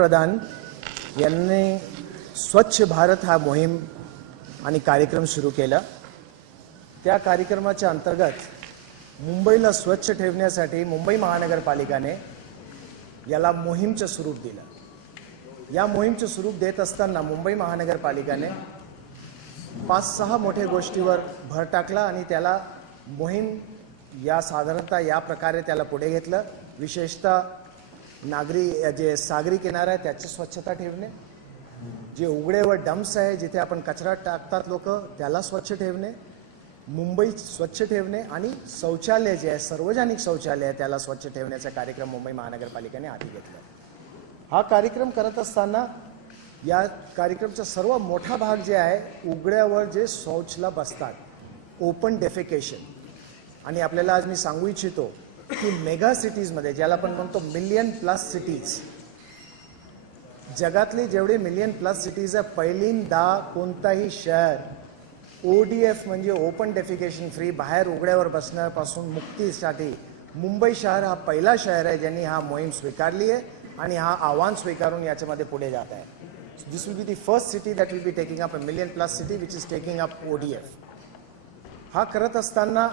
पंतप्रधान यांनी स्वच्छ भारत हा मोहीम आणि कार्यक्रम सुरू केला। त्या कार्यक्रमाच्या अंतर्गत मुंबईला स्वच्छ ठेवण्यासाठी मुंबई महानगरपालिकेने याला मोहीमचं स्वरूप दिलं। या मोहीमचं स्वरूप देत असताना मुंबई महानगरपालिकेने 5-6 मोठ्या गोष्टीवर भर टाकला आणि त्याला मोहीम या साधारणतः या प्रकारे त्याला पुढे घेतलं। विशेषतः जे सागरी किनारा आहे त्याची स्वच्छता ठेवणे, जे उघडे व डम्प्स आहे जिथे आपण कचरा टाकतात लोक त्याला स्वच्छ ठेवणे, मुंबई स्वच्छ ठेवणे आणि शौचालय जे आहे सार्वजनिक शौचालय आहे त्याला स्वच्छ ठेवण्याचा कार्यक्रम मुंबई महानगरपालिकेने हाती घेतला। हा कार्यक्रम करत असताना या कार्यक्रमाचा सर्व मोठा भाग जे आहे उघड्यावर जे शौचला बसतात, ओपन डेफिकेशन, आणि आपल्याला आज मी सांगू इच्छितो की मेगा सिटीजमध्ये ज्याला आपण म्हणतो मिलियन प्लस सिटीज, जगातले जेवढे मिलियन प्लस सिटीज आहे पहिल्यांदा कोणताही शहर ODF म्हणजे ओपन डेफिकेशन फ्री, बाहेर उघड्यावर बसण्यापासून मुक्तीसाठी मुंबई शहर हा पहिला शहर आहे ज्यांनी हा मोहीम स्वीकारली आहे आणि हा आव्हान स्वीकारून याच्यामध्ये पुढे जात आहे। This will be the first city that will be taking up a million plus city which is taking up ODF। हा करत असताना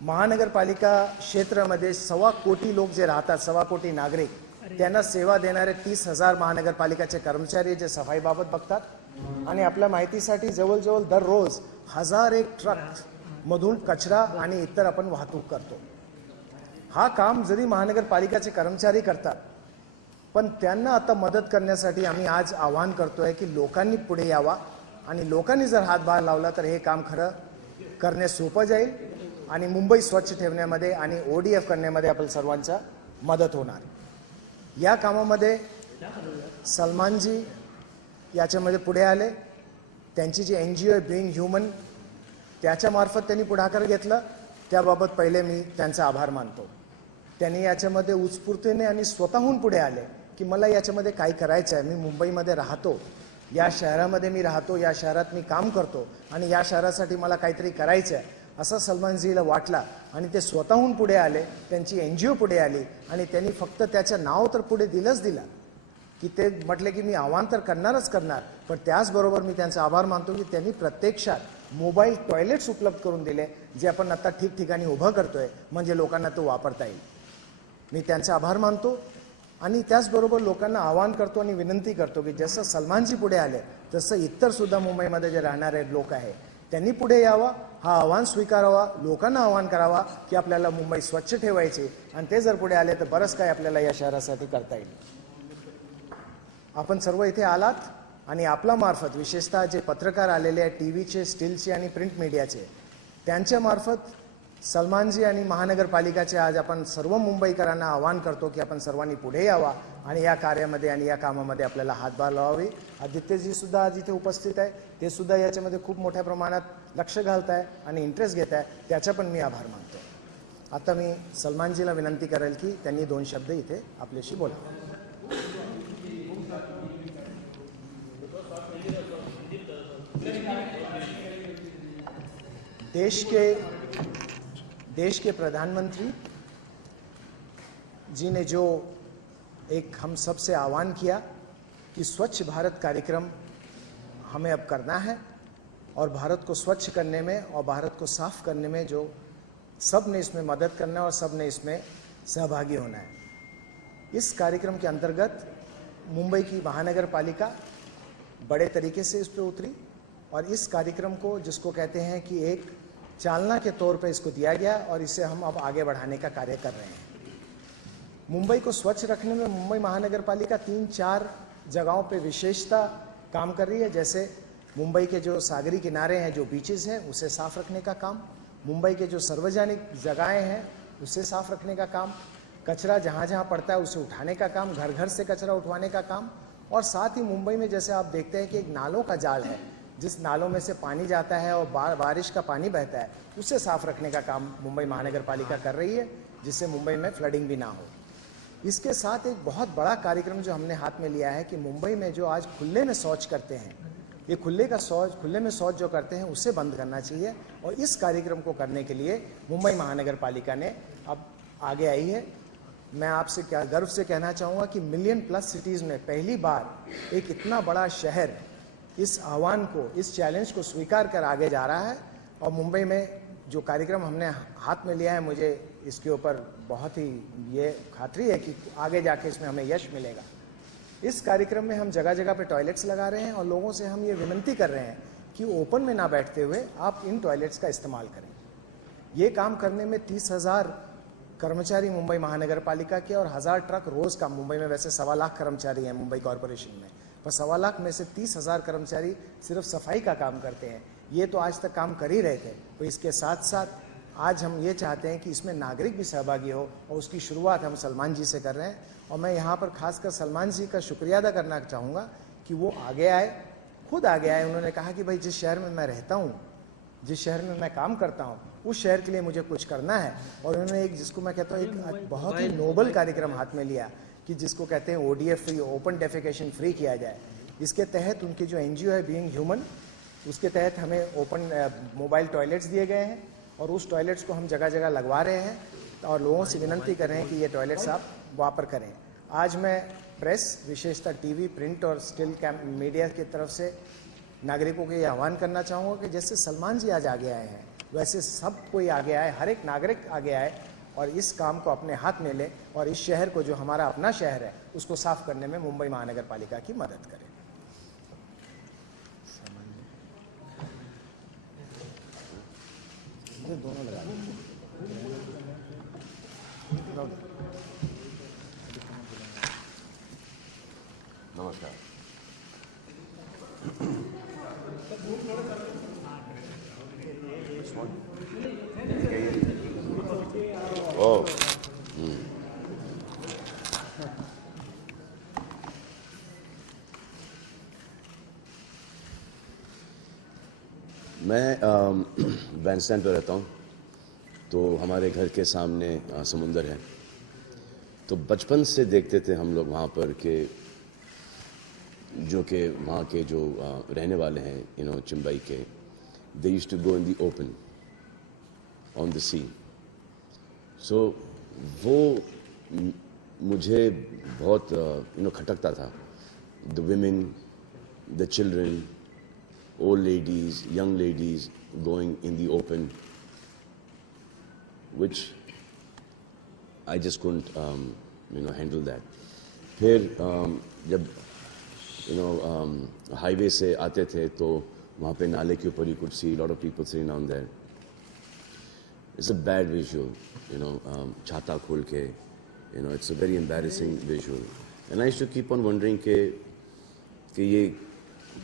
महानगरपालिका क्षेत्रामध्ये 1.25 कोटी लोक जे राहतात, 1.25 कोटी नागरिक, त्यांना सेवा देणारे 30,000 महानगरपालिकेचे कर्मचारी जे सफाईबाबत बघतात आणि आपल्या माहितीसाठी जवळजवळ दररोज 1001 ट्रक मधून कचरा आणि इतर आपण वाहतूक करतो। हा काम जरी महानगरपालिकेचे कर्मचारी करतात, पण त्यांना आता मदत करण्यासाठी आम्ही आज आवाहन करतोय की लोकांनी पुढे यावा आणि लोकांनी जर हातभार लावला तर हे काम खरं करणे सोपं जाईल आणि मुंबई स्वच्छ ठेवण्यामध्ये आणि ODF करण्यामध्ये आपण सर्वांचा मदत होणार। या कामामध्ये सलमानजी याच्यामध्ये पुढे आले। त्यांची जी NGO आहे बीइंग ह्युमन त्याच्या मार्फत त्यांनी पुढाकार घेतला, त्याबाबत पहिले मी त्यांचा आभार मानतो। त्यांनी याच्यामध्ये उत्स्फूर्तीने आणि स्वतःहून पुढे आले की मला याच्यामध्ये काय करायचं आहे, मी मुंबईमध्ये राहतो, या शहरामध्ये मी राहतो, या शहरात मी काम करतो आणि या शहरासाठी मला काहीतरी करायचं आहे असं सलमानजीला वाटला आणि ते स्वतःहून पुढे आले। त्यांची NGO पुढे आली आणि त्यांनी फक्त त्याचं नाव तर पुढे दिलंच दिलं की ते म्हटले की मी आव्हान तर करणारच करणार, पण त्याचबरोबर मी त्यांचा आभार मानतो की त्यांनी प्रत्यक्षात मोबाईल टॉयलेट्स उपलब्ध करून दिले जे आपण आता ठिकठिकाणी उभं करतोय म्हणजे लोकांना तो वापरता येईल। मी त्यांचा आभार मानतो आणि त्याचबरोबर लोकांना आवाहन करतो आणि विनंती करतो की जसं सलमानजी पुढे आले तसं इतर सुद्धा मुंबईमध्ये जे राहणारे लोक आहे त्यांनी पुढे यावा, हा आव्हान स्वीकारावा, लोकांना आवाहन करावा की आपल्याला मुंबई स्वच्छ ठेवायची आणि ते जर पुढे आले तर बरंच काय आपल्याला या शहरासाठी करता येईल। आपण सर्व इथे आलात आणि आपला मार्फत विशेषतः जे पत्रकार आलेले आहेत टीव्हीचे, स्टीलचे आणि प्रिंट मीडियाचे, त्यांच्या मार्फत सलमानजी आणि महानगरपालिकाचे आज आपण सर्व मुंबईकरांना आवाहन करतो की आपण सर्वांनी पुढे यावा आणि या कार्यामध्ये आणि या कामामध्ये आपल्याला हातभार लावावी। आदित्यजी सुद्धा आज इथे उपस्थित आहे, ते सुद्धा याच्यामध्ये खूप मोठ्या प्रमाणात लक्ष घालत आहे आणि इंटरेस्ट घेत आहे, त्याचा पण मी आभार मानतो। आता मी सलमानजीला विनंती करेल की त्यांनी 2 शब्द इथे आपल्याशी बोलावे। देश के प्रधानमंत्री जी ने जो एक हम सब से आह्वान किया कि स्वच्छ भारत कार्यक्रम हमें अब करना है और भारत को स्वच्छ करने में और भारत को साफ करने में जो सब ने इसमें मदद करना है और सब ने इसमें सहभागी होना है। इस कार्यक्रम के अंतर्गत मुंबई की महानगरपालिका बड़े तरीके से इस पर उतरी और इस कार्यक्रम को, जिसको कहते हैं कि एक चालना के तौर पे इसको दिया गया और इसे हम अब आगे बढ़ाने का कार्य कर रहे हैं। मुंबई को स्वच्छ रखने में मुंबई महानगरपालिका 3-4 जगहों पे विशेषता काम कर रही है। जैसे मुंबई के जो सागरी किनारे हैं, जो बीचेस हैं, उसे साफ रखने का काम, मुंबई के जो सार्वजनिक जगहें हैं उसे साफ रखने का काम, कचरा जहाँ जहाँ पड़ता है उसे उठाने का काम, घर घर से कचरा उठवाने का काम, और साथ ही मुंबई में जैसे आप देखते हैं कि एक नालों का जाल है, जिस नालों में से पानी जाता है और बारिश का पानी बहता है उसे साफ रखने का काम मुंबई महानगरपालिका कर रही है, जिससे मुंबई में फ्लडिंग भी ना हो। इसके साथ एक बहुत बड़ा कार्यक्रम जो हमने हाथ में लिया है कि मुंबई में जो आज खुले में शौच करते हैं, ये खुले में शौच जो करते हैं उसे बंद करना चाहिए और इस कार्यक्रम को करने के लिए मुंबई महानगरपालिका ने अब आगे आई है मैं आपसे क्या गर्व से कहना चाहूँगा कि मिलियन प्लस सिटीज़ में पहली बार एक इतना बड़ा शहर इस आह्वान को, इस चैलेंज को स्वीकार कर आगे जा रहा है। और मुंबई में जो कार्यक्रम हमने हाथ में लिया है, मुझे इसके ऊपर बहुत ही ये खातरी है कि आगे जाके इसमें हमें यश मिलेगा। इस कार्यक्रम में हम जगह जगह पे टॉयलेट्स लगा रहे हैं और लोगों से हम ये विनती कर रहे हैं कि ओपन में ना बैठते हुए आप इन टॉयलेट्स का इस्तेमाल करें। ये काम करने में 30,000 कर्मचारी मुंबई महानगर पालिका के और 1000 ट्रक रोज का, मुंबई में वैसे 1.25 लाख कर्मचारी हैं मुंबई कॉरपोरेशन में, पर 1.25 लाख में से 30,000 कर्मचारी सिर्फ सफाई का काम करते हैं। ये तो आज तक काम कर ही रहे थे, तो इसके साथ साथ आज हम ये चाहते हैं कि इसमें नागरिक भी सहभागी हो और उसकी शुरुआत हम सलमान जी से कर रहे हैं। और मैं यहाँ पर खासकर सलमान जी का शुक्रिया अदा करना चाहूँगा कि वो आगे आए, खुद आगे आए। उन्होंने कहा कि भाई जिस शहर में मैं रहता हूँ, जिस शहर में मैं काम करता हूँ, उस शहर के लिए मुझे कुछ करना है। और उन्होंने एक, जिसको मैं कहता हूँ, एक बहुत ही नोबल कार्यक्रम हाथ में लिया कि जिसको कहते हैं ODF free, open defecation free किया जाए। इसके तहत उनकी जो NGO है बीइंग ह्यूमन, उसके तहत हमें ओपन मोबाइल टॉयलेट्स दिए गए हैं और उस टॉयलेट्स को हम जगह जगह लगवा रहे हैं और लोगों से विनती कर रहे हैं कि ये टॉयलेट्स आप वापर करें। आज मैं प्रेस, विशेषतः टीवी, प्रिंट और स्टिल मीडिया की तरफ से नागरिकों को ये आह्वान करना चाहूँगा कि जैसे सलमान जी आज आगे आए हैं, वैसे सब कोई आगे आए, हर एक नागरिक आगे आए और इस काम को अपने हाथ में ले और इस शहर को, जो हमारा अपना शहर है, उसको साफ करने में मुंबई महानगर पालिका की मदद करें। ये दोनों लगा नमस्कार। ओह, मैं बैंडस्टैंड पर रहता हूँ, तो हमारे घर के सामने समुंदर है। तो बचपन से देखते थे हम लोग वहाँ पर कि जो कि वहाँ के जो रहने वाले हैं, चिंबई के, they used to go in the open on the sea. So वो मुझे बहुत खटकता था। The women, the children, old ladies, young ladies going in the open, which I just couldn't, handle that. फिर जब हाईवे से आते थे तो वहाँ पे नाले के ऊपर you could see a lot of people sitting down there. It's a bad visual, छाता खोल के, it's a very embarrassing visual. And I used to keep on wondering कि ये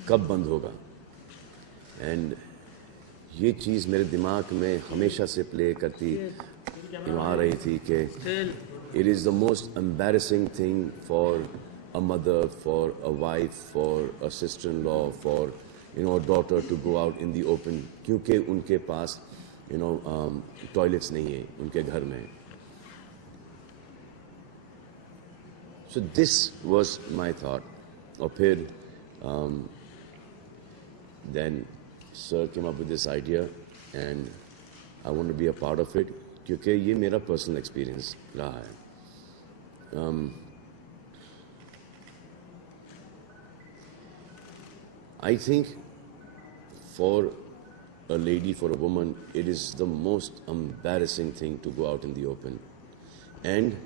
कब बंद होगा। एंड ये चीज़ मेरे दिमाग में हमेशा से प्ले करती आ रही थी कि it is the most embarrassing thing for a mother, for a wife, for a sister in law, for a daughter to go out in the open, क्योंकि उनके पास टॉयलेट्स नहीं है उनके घर में। So this was my thought. और फिर then sir came up with this idea and I want to be a part of it क्योंकि ये मेरा personal experience रहा है। I think for a lady, for a woman, it is the most embarrassing thing to go out in the open, and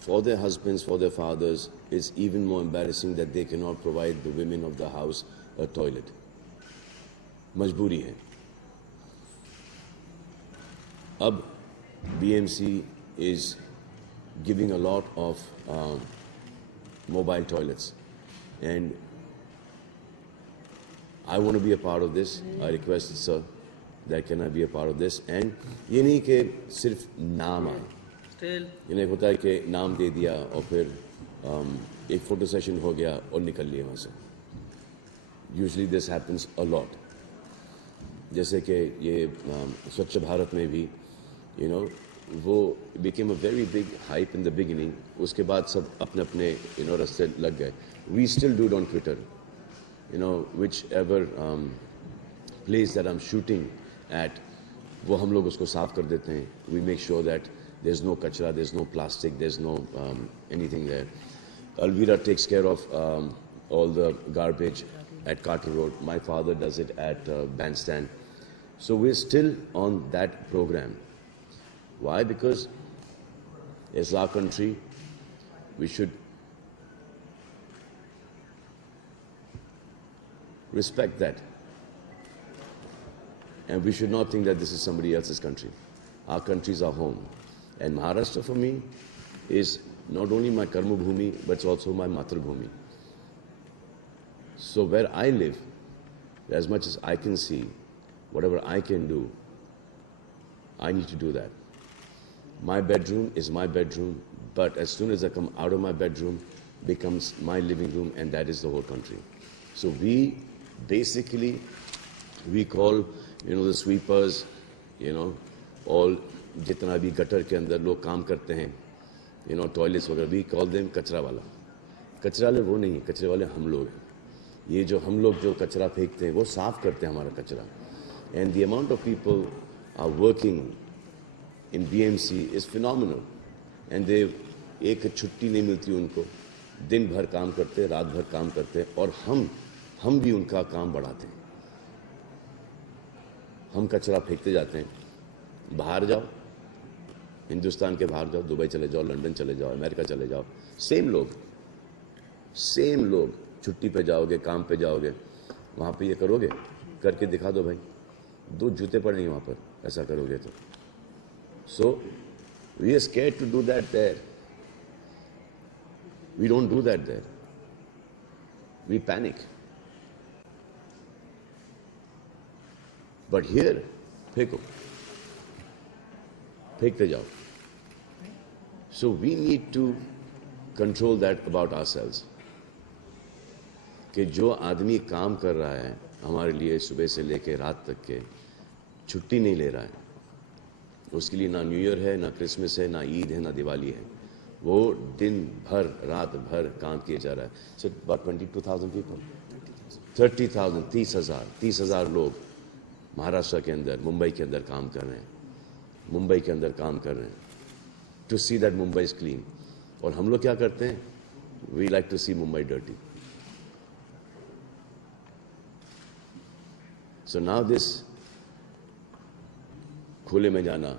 for their husbands, for their fathers, it's even more embarrassing that they cannot provide the women of the house a toilet. मजबूरी है। अब BMC is giving a lot of mobile toilets and I want to be a part of this. I requested sir that can I be a part of this, and ये नहीं कि सिर्फ नाम आए। ये होता है कि नाम दे दिया और फिर एक फोटो सेशन हो गया और निकल लिए वहाँ से। Usually this happens a lot. जैसे कि ये स्वच्छ भारत में भी वो became a very big hype in the beginning, उसके बाद सब अपने अपने रास्ते लग गए। We still do it on Twitter, whichever place that I'm shooting at, वो हम लोग उसको साफ कर देते हैं। We make sure that There's no kachra, there's no plastic, there's no anything there. Alvira takes care of all the garbage at Carter Road. My father does it at Bandstand. So we're still on that program. Why? Because it's our country. We should respect that. And we should not think that this is somebody else's country. Our country is our home. And Maharashtra for me is not only my karma bhumi, but it's also my matrabhumi. So where I live, as much as I can see, whatever I can do, I need to do that. My bedroom is my bedroom, but as soon as I come out of my bedroom, becomes my living room, and that is the whole country. So we basically, we call, the sweepers, all जितना भी gutter के अंदर लोग काम करते हैं, toilets वगैरह, we call them कचरा वाला. कचरा वाले वो नहीं है, कचरे वाले हम लोग हैं. ये जो हम लोग जो कचरा फेंकते हैं वो साफ करते हैं हमारा कचरा. And the amount of people are working in BMC is phenomenal. And they एक छुट्टी नहीं मिलती उनको, दिन भर काम करते हैं, रात भर काम करते हैं, और हम भी उनका काम बढ़ाते हैं. हम कचरा फेंकते जाते हैं. बाहर जाओ, हिंदुस्तान के बाहर जाओ, दुबई चले जाओ, लंदन चले जाओ, अमेरिका चले जाओ, सेम लोग छुट्टी पे जाओगे, काम पे जाओगे, वहाँ पे ये करोगे, करके दिखा दो भाई, 2 जूते पड़ेंगे वहाँ पर, ऐसा करोगे तो. So we are scared to do that there. We don't do that there. We panic. But here, फेंकते जाओ. So we need to control that about ourselves. कि जो आदमी काम कर रहा है हमारे लिए सुबह से लेकर रात तक के, छुट्टी नहीं ले रहा है, उसके लिए ना न्यू ईयर है, ना क्रिसमस है, ना ईद है, ना दिवाली है, वो दिन भर रात भर काम किया जा रहा है. So about 22,000 people, 30,000, 30,000 लोग महाराष्ट्र के अंदर, मुंबई के अंदर काम कर रहे हैं, to see that Mumbai is clean. और हम लोग क्या करते हैं? We like to see Mumbai dirty. So now this खुले में जाना,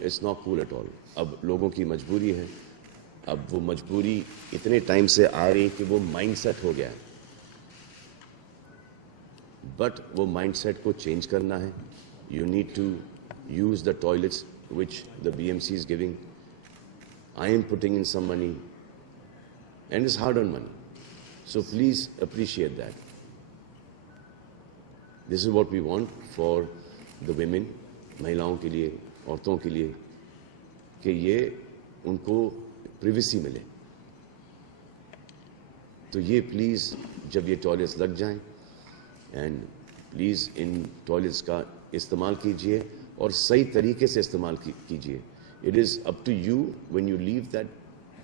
it's not cool at all. अब लोगों की मजबूरी है, अब वो मजबूरी इतने टाइम से आ रही कि वो माइंडसेट हो गया है. बट वो माइंडसेट को चेंज करना है. You need to use the toilets which the BMC is giving. I am putting in some money, and it's hard-earned money. So please appreciate that. This is what we want for the women, महिलाओं के लिए, औरतों के लिए, कि ये उनको privacy मिले. तो ये please जब ये toilets लग जाएं, and please इन toilets का इस्तेमाल कीजिए और सही तरीके से इस्तेमाल कीजिए. It is up to you when you leave that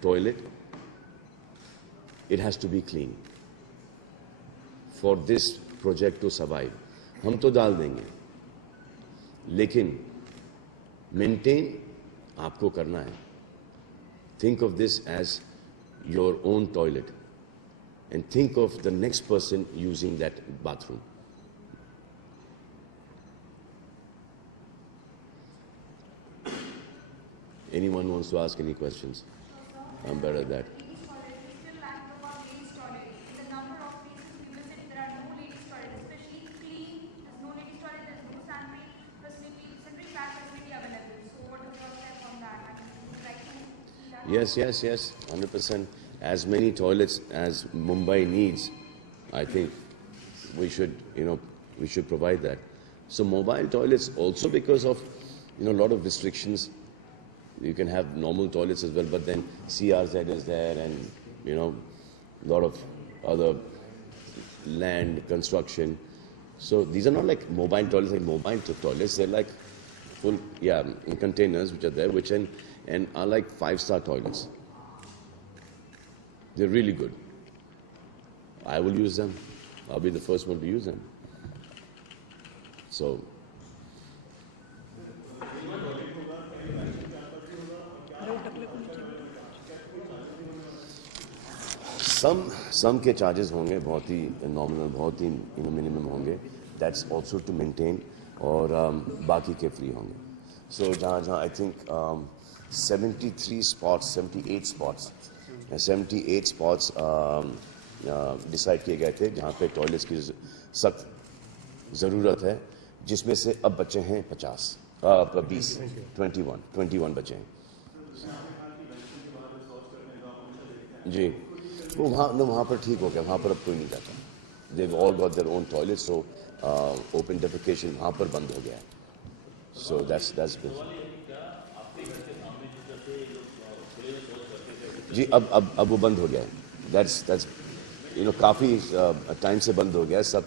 toilet. It has to be clean for this project to survive. हम तो डाल देंगे, लेकिन मेंटेन आपको करना है. Think of this as your own toilet and think of the next person using that bathroom. Anyone wants to ask any questions? I'm better at that. Yes, 100%. As many toilets as Mumbai needs, I think we should provide that. So mobile toilets also, because of a lot of restrictions. You can have normal toilets as well, but then CRZ is there, and a lot of other land construction. So these are not like mobile toilets, They're like full, in containers which are there, and are like 5-star toilets. They're really good. I will use them. I'll be the first one to use them. So सम के charges होंगे बहुत ही nominal, बहुत ही minimum होंगे, that's also to maintain, और बाकी के free होंगे. सो जहाँ I think 73 spots 78 spots decide किए गए थे जहाँ पे टॉयलेट्स की सख्त ज़रूरत है, जिसमें से अब बचे हैं 21 बचे हैं. जी, वो वहाँ पर ठीक हो गया, वहाँ पर अब कोई नहीं जाता. They all got their own toilet, so open defecation वहाँ पर बंद हो गया है. So that's good. जी, अब वो बंद हो गया है. दैट्स काफ़ी टाइम से बंद हो गया है सब.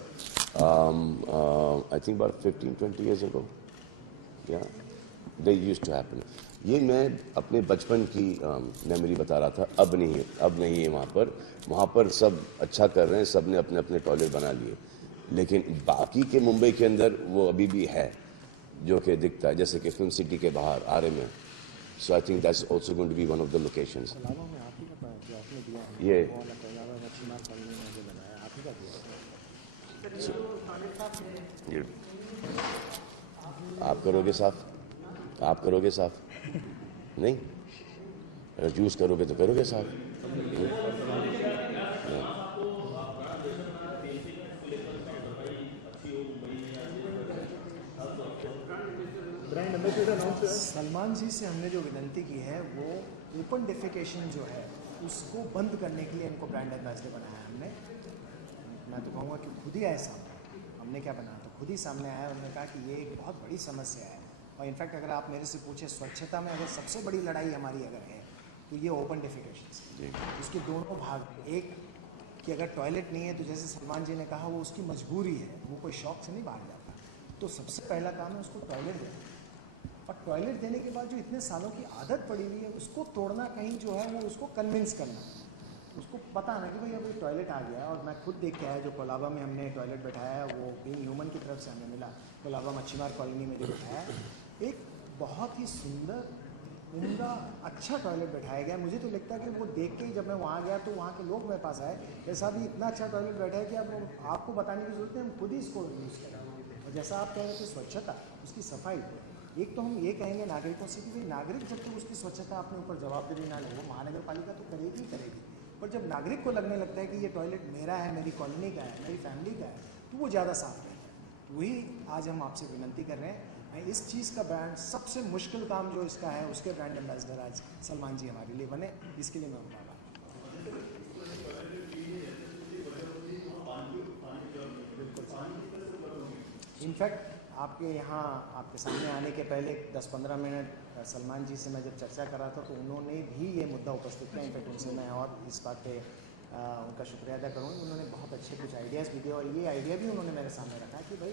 I think about 15-20 years ago, yeah, they used to happen. ये मैं अपने बचपन की मेमोरी बता रहा था. अब नहीं है वहाँ पर सब अच्छा कर रहे हैं, सब ने अपने अपने टॉयलेट बना लिए, लेकिन बाकी के मुंबई के अंदर वो अभी भी है जो कि दिखता है, जैसे कि फिल्म सिटी के बाहर आरे में. So I think that's also going to be one of the locations. ये आप करोगे साफ नहीं, अगर जूस करोगे तो करोगे साफ. सलमान जी से हमने जो विनती की है वो ओपन डेफिकेशन जो है उसको बंद करने के लिए इनको ब्रांड एम्बेसडर बनाया है हमने. मैं तो कहूँगा कि खुद ही आए सामने. हमने क्या बनाया तो खुद ही सामने आया. उन्होंने कहा कि ये एक बहुत बड़ी समस्या है, और इनफैक्ट अगर आप मेरे से पूछे स्वच्छता में अगर सबसे बड़ी लड़ाई हमारी अगर है तो ये ओपन डेफिकेशन. इसके दोनों भाग, एक कि अगर टॉयलेट नहीं है तो जैसे सलमान जी ने कहा वो उसकी मजबूरी है, वो कोई शौक से नहीं बाहर जाता, तो सबसे पहला काम है उसको टॉयलेट देना. और टॉयलेट देने के बाद जो इतने सालों की आदत पड़ी हुई है उसको तोड़ना, कहीं जो है वो उसको कन्विंस करना, उसको पता ना कि भाई अभी टॉयलेट आ गया. और मैं खुद देख के आया, जो कोलाबा में हमने टॉयलेट बैठाया है वो बीइंग ह्यूमन की तरफ से हमें मिला. कोलाबा मच्छीमार कॉलोनी में जो बैठाया है, एक बहुत ही सुंदर, उम्दा, अच्छा टॉयलेट बैठाया गया. मुझे तो लगता है कि वो देख के ही जब मैं वहाँ गया तो वहाँ के लोग मेरे पास आए, ऐसा भी इतना अच्छा टॉयलेट बैठा है कि अब आपको बताने की जरूरत नहीं, हम खुद ही इसको यूज़ करें. और जैसा आप कह रहे थे स्वच्छता, उसकी सफाई, एक तो हम ये कहेंगे नागरिकों से कि भाई नागरिक जब तक उसकी स्वच्छता अपने ऊपर जवाबदेही ना ले, वो महानगर पालिका तो करेगी ही करेगी, पर जब नागरिक को लगने लगता है कि ये टॉयलेट मेरा है, मेरी कॉलोनी का है, मेरी फैमिली का है, तो वो ज़्यादा साफ रहता है. वही आज हम आपसे विनती कर रहे हैं. मैं इस चीज़ का ब्रांड, सबसे मुश्किल काम जो इसका है उसके ब्रांड एम्बेसडर आज सलमान जी हमारे लिए बने, इसके लिए मैं उनका आभार. इनफैक्ट आपके यहाँ आपके सामने आने के पहले 10-15 मिनट सलमान जी से मैं जब चर्चा कर रहा था तो उन्होंने भी ये मुद्दा उपस्थित किया. इनफैक्ट उनसे मैं और इस बात पे उनका शुक्रिया अदा करूँगी. उन्होंने बहुत अच्छे कुछ आइडियाज़ भी दिए, और ये आइडिया भी उन्होंने मेरे सामने रखा कि भाई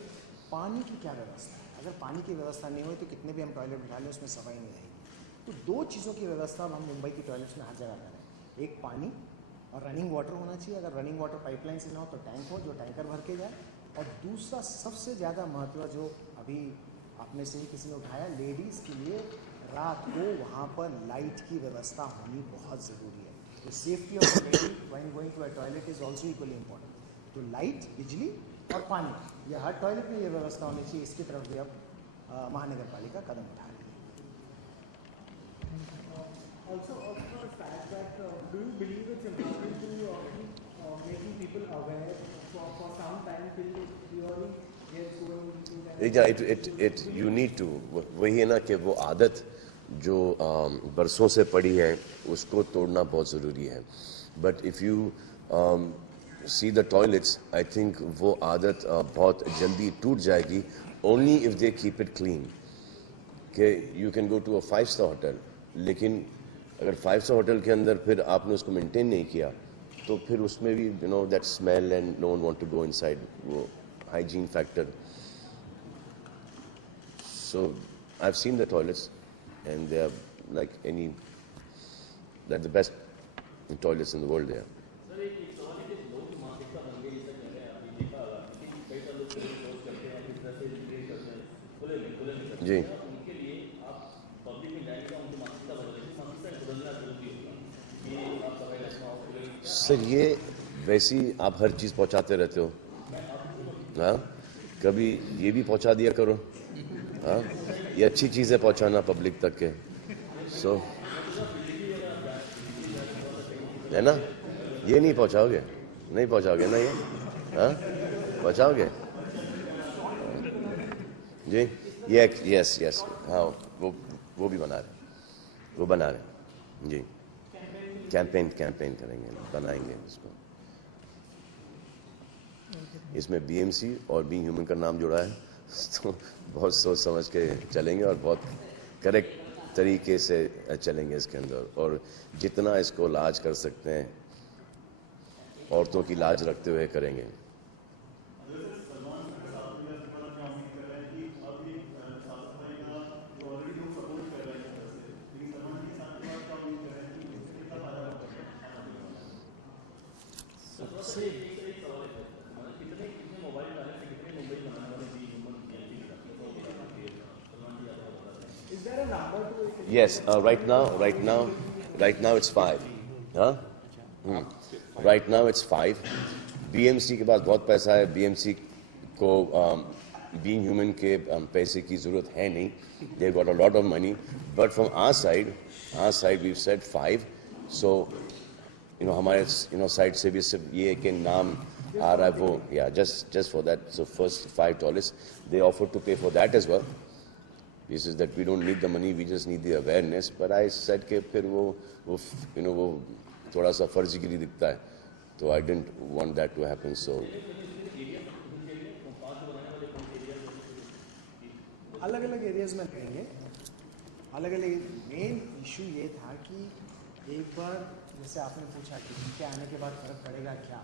पानी की क्या व्यवस्था है. अगर पानी की व्यवस्था नहीं हुई तो कितने भी हम टॉयलेट बिठा लें उसमें सफाई नहीं रहेगी. तो दो चीज़ों की व्यवस्था हम मुंबई की टॉयलेट्स में हर जगह करें. एक पानी और रनिंग वाटर होना चाहिए. अगर रनिंग वाटर पाइपलाइन से ना हो तो टैंक हो जो टैंकर भर के जाए. और दूसरा सबसे ज़्यादा महत्व जो अभी आप में से ही किसी ने उठाया, लेडीज़ के लिए रात को वहाँ पर लाइट की व्यवस्था होनी बहुत ज़रूरी है. तो safety of lady when going to a toilet is also equally important. तो लाइट, बिजली और पानी, ये हर टॉयलेट में ये व्यवस्था होनी चाहिए. इसकी तरफ भी अब महानगर पालिका कदम उठा रही है. Also, of the fact that do you believe it's important to keep making people aware for some time till really gets going into that? You need to. वही है ना कि वो आदत जो बरसों से पड़ी है उसको तोड़ना बहुत ज़रूरी है. But if you see the toilets, I think वो आदत बहुत जल्दी टूट जाएगी only if they keep it clean. कि you can go to a 5-star hotel, लेकिन अगर 5-star होटल के अंदर फिर आपने उसको मेंटेन नहीं किया तो फिर उसमें भी that smell and no one want to go inside, वो hygiene factor. So I've seen the toilets and they are like they're the best toilets in the world there. जी सर ये वैसी आप हर चीज़ पहुंचाते रहते हो, हाँ, कभी ये भी पहुंचा दिया करो, हाँ, ये अच्छी चीज़ है पहुंचाना पब्लिक तक के, सो है ना, ये नहीं पहुंचाओगे, नहीं पहुंचाओगे ना ये, हाँ, पहुंचाओगे जी, ये यस यस, हाँ, वो भी बना रहे, वो बना रहे जी, कैंपेन करेंगे, बनाएंगे इसको, इसमें बीएमसी और बीइंग ह्यूमन का नाम जुड़ा है, तो बहुत सोच समझ के चलेंगे और बहुत करेक्ट तरीके से चलेंगे इसके अंदर, और जितना इसको लाज कर सकते हैं औरतों की लाज रखते हुए करेंगे। Is there a number to it? Yes, right now it's 5, हाँ, right now it's 5. BMC के पास बहुत पैसा है, BMC को being human के पैसे की जरूरत है नहीं, they got a lot of money, but from our side we've said 5, so हमारे side से भी सिर्फ ये कि नाम आ रहा है वो, yeah, just for that, so first $5 they offered to pay for that as well. He says that we don't need the money, we just need the awareness. But I said कि फिर वो थोड़ा सा फर्जीगिरी दिखता है, तो I didn't want that to happen. So अलग अलग एरियाज में करेंगे, अलग अलग। मेन इशू ये था कि एक बार जैसे आपने पूछा कि इनके आने के बाद फर्क पड़ेगा क्या,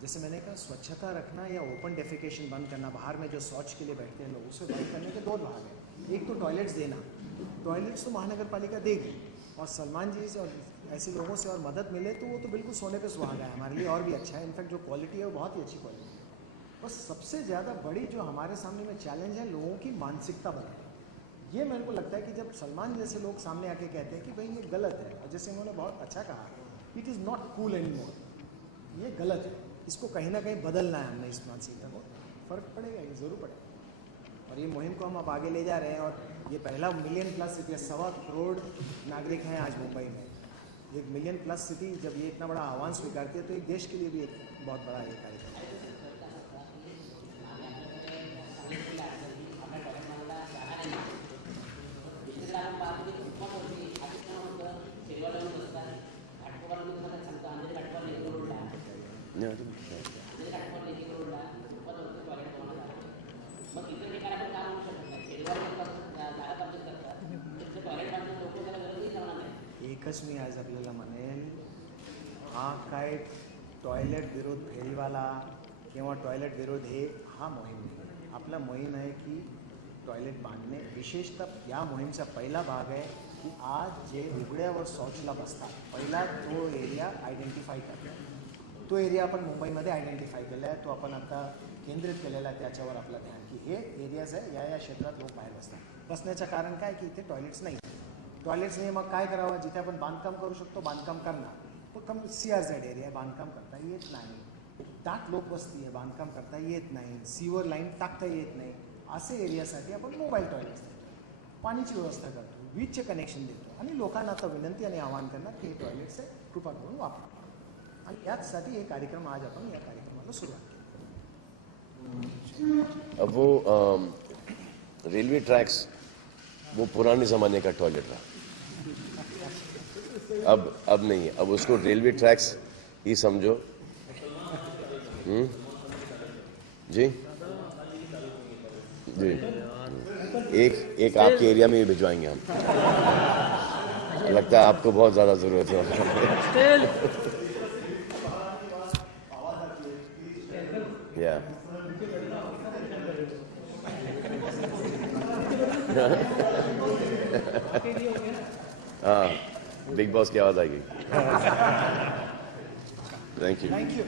जैसे मैंने कहा स्वच्छता रखना या ओपन डेफिकेशन बंद करना, बाहर में जो शौच के लिए बैठते हैं लोग, उसे बंद करने के 2 भाग हैं। एक तो टॉयलेट्स देना, टॉयलेट्स तो महानगर पालिका देगी, और सलमान जी से और ऐसे लोगों से और मदद मिले तो वो तो बिल्कुल सोने पे सुहागा है, हमारे लिए और भी अच्छा है। इनफैक्ट जो क्वालिटी है वो बहुत ही अच्छी क्वालिटी है। बस सबसे ज़्यादा बड़ी जो हमारे सामने में चैलेंज है, लोगों की मानसिकता बदलना। ये मेरे को लगता है कि जब सलमान जैसे लोग सामने आके कहते हैं कि भाई ये गलत है, और जैसे उन्होंने बहुत अच्छा कहा, it is not cool any more, ये गलत है, इसको कहीं ना कहीं बदलना है हमने, इस मानसिकता को। फ़र्क पड़ेगा, ये ज़रूर पड़ेगा, और ये मुहिम को हम अब आगे ले जा रहे हैं। और ये पहला $1 मिलियन+ सिटी, 1.25 करोड़ नागरिक हैं आज मुंबई में। 1 मिलियन+ सिटी जब ये इतना बड़ा आह्वान स्वीकारती है, तो एक देश के लिए भी एक बहुत बड़ा ये कार्यक्रम है। एकच मी आज आपल्याला म्हणेल, हा काय टॉयलेट विरोध फेरीवाला किंवा टॉयलेट विरोध हा मोहीम नाही, आपला मोहीम आहे की टॉयलेट बांधणे। विशेषतः या मोहीमचा पहिला भाग आहे की आज जे उघड्यावर शौचला बसतात, पहिला तो एरिया आयडेंटिफाय करणे, तो एरिया आपण मुंबईमध्ये आयडेंटिफाय केला आहे, तो आपण आता केंद्रित केलेला आहे त्याच्यावर आपलं ध्यान, की हे एरियाज आहे, या क्षेत्रात लोक बाहेर बसतात। बसण्याचं कारण काय की इथे टॉयलेट्स नाही, टॉयलेट्स नाही, मग काय करावं, जिथे आपण बांधकाम करू शकतो बांधकाम करणार, तो कम CRZ एरिया, बांधकाम करता येत नाही, दाट लोकवस्ती आहे, बांधकाम करता येत नाही, सीवर लाईन टाकता येत नाही, असे एरियासाठी आपण मोबाईल टॉयलेट्स देतो, पाणीची व्यवस्था करतो, वीजचे कनेक्शन देतो, आणि लोकांना आता विनंती आणि आवाहन करणार की हे टॉयलेट्स आहे, कृपा करून वापरा। आणि याचसाठी हे कार्यक्रम आज आपण या कार्यक्रमाला सुरुवात केली। अब वो रेलवे ट्रैक्स वो पुराने ज़माने का टॉयलेट रहा, अब नहीं है, अब उसको रेलवे ट्रैक्स ही समझो। जी जी, एक आपके एरिया में ही भिजवाएंगे हम, लगता है आपको बहुत ज़्यादा ज़रूरत है। या हाँ, बिग बॉस की आवाज़ आएगी। Thank you. Thank you.